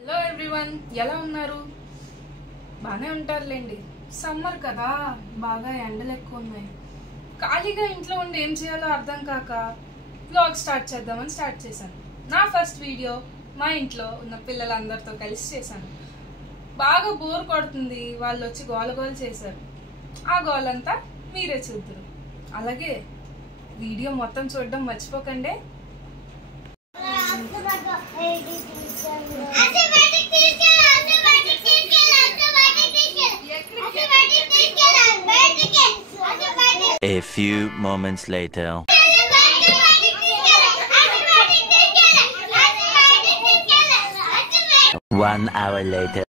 Hello everyone, ఎలా ఉన్నారు? బాగానే ఉంటారులేండి. సమ్మర్ కదా, బాగా ఎండలు ఎక్కువ ఉన్నాయి. ఖాళీగా ఇంట్లో ఉండి ఏం చేయాలో అర్థం కాక వ్లాగ్ స్టార్ట్ చేద్దామని స్టార్ట్ చేశాను. నా ఫస్ట్ వీడియో మా ఇంట్లో ఉన్న పిల్లలందరితో కలిసి చేశాను. బాగా బోర్ కొడుతుంది, వాళ్ళు వచ్చి గోల చేశారు. ఆ గోలంతా మీరే చూద్దరు. అలాగే వీడియో మొత్తం చూడడం మర్చిపోకండి. A few moments later. 1 hour later.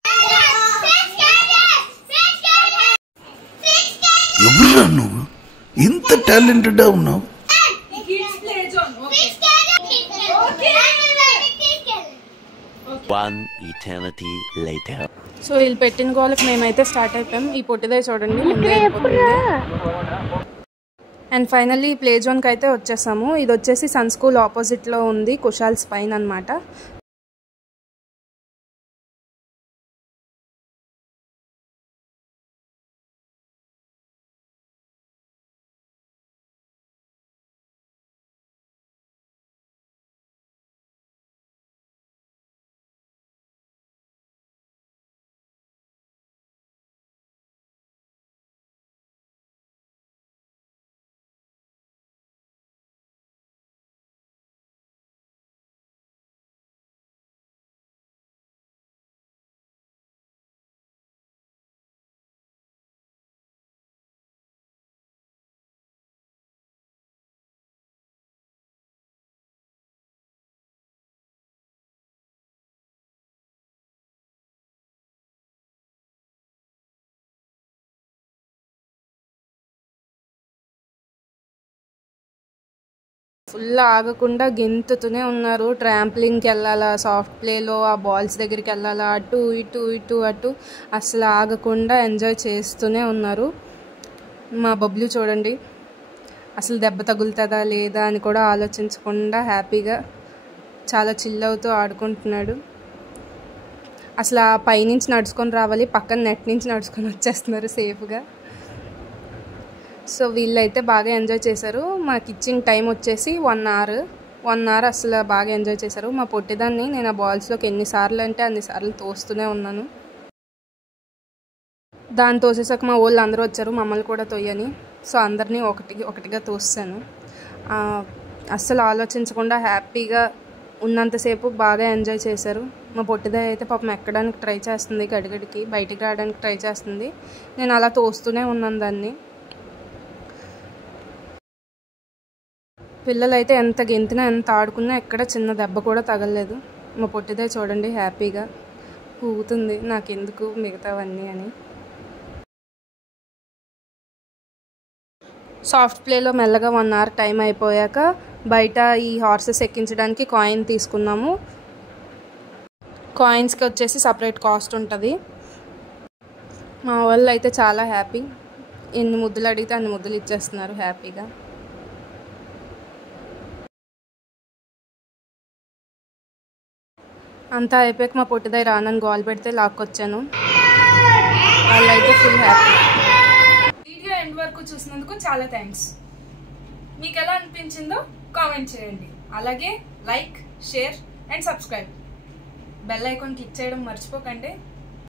ఎవరురా నువ్వు? ఇంత టాలెంటెడ్ ఉన్నావు. 1 eternity later. సో వీళ్ళు పెట్టిన గోలకు మేమైతే స్టార్ట్ అయిపోయాం. ఈ పొట్టిదే చూడండి ముందే అయిపోతుంది. అండ్ ఫైనల్లీ ప్లే జోన్కి అయితే వచ్చేసాము. ఇది వచ్చేసి సన్ స్కూల్ ఆపోజిట్లో ఉంది, కుషాల్స్ పైన అనమాట. ఫుల్ ఆగకుండా గెంతుతూనే ఉన్నారు. ట్రాంప్లిన్కి వెళ్ళాలా, సాఫ్ట్ ప్లేలో ఆ బాల్స్ దగ్గరికి వెళ్ళాలా, అటు ఇటు అసలు ఆగకుండా ఎంజాయ్ చేస్తూనే ఉన్నారు. మా బబ్లు చూడండి, అసలు దెబ్బ తగులుతుందా లేదా అని కూడా ఆలోచించకుండా హ్యాపీగా చాలా చిల్ అవుతూ ఆడుకుంటున్నాడు. అసలు ఆ పైనుంచి నడుచుకొని రావాలి, పక్కన నెట్ నుంచి నడుచుకొని వచ్చేస్తున్నారు సేఫ్గా. సో వీళ్ళైతే బాగా ఎంజాయ్ చేశారు. మాకు ఇచ్చిన టైం వచ్చేసి 1 అవర్ అసలు బాగా ఎంజాయ్ చేశారు. మా పొట్టిదాన్ని నేను ఆ బాల్స్లోకి ఎన్నిసార్లు అంటే అన్నిసార్లు తోస్తూనే ఉన్నాను. దాన్ని తోసేసాక మా వాళ్ళు అందరూ వచ్చారు మమ్మల్ని కూడా తోయని. సో అందరినీ ఒకటిగా తోస్తాను. అస్సలు ఆలోచించకుండా హ్యాపీగా ఉన్నంతసేపు బాగా ఎంజాయ్ చేశారు. మా పొట్టిదా అయితే పాపం ఎక్కడానికి ట్రై చేస్తుంది, గడిగడికి బయటికి రావడానికి ట్రై చేస్తుంది. నేను అలా తోస్తూనే ఉన్నాను దాన్ని. పిల్లలైతే ఎంత గెంతినా ఎంత ఆడుకున్నా ఎక్కడ చిన్న దెబ్బ కూడా తగలలేదు. మా పొట్టిదే చూడండి హ్యాపీగా ఊగుతుంది, నాకెందుకు మిగతావన్నీ అని. సాఫ్ట్ ప్లేలో మెల్లగా 1 అవర్ టైం అయిపోయాక బయట ఈ హార్సెస్ ఎక్కించడానికి కాయిన్ తీసుకున్నాము. కాయిన్స్కి వచ్చేసి సపరేట్ కాస్ట్ ఉంటుంది. మా వాళ్ళు అయితే చాలా హ్యాపీ, ఎన్ని ముద్దులు అడిగితే అన్ని ముద్దులు ఇచ్చేస్తున్నారు హ్యాపీగా. అంతా అయిపోయాక మా పొట్టిదై రానని గోల్ పెడితే లాక్కొచ్చాను. వాళ్ళైతే ఫుల్ హ్యాపీ. వీడియో ఎండ్ వరకు చూసినందుకు చాలా థ్యాంక్స్. మీకు ఎలా అనిపించిందో కామెంట్ చేయండి. అలాగే like, share and subscribe. Bell icon click చేయడం మర్చిపోకండి.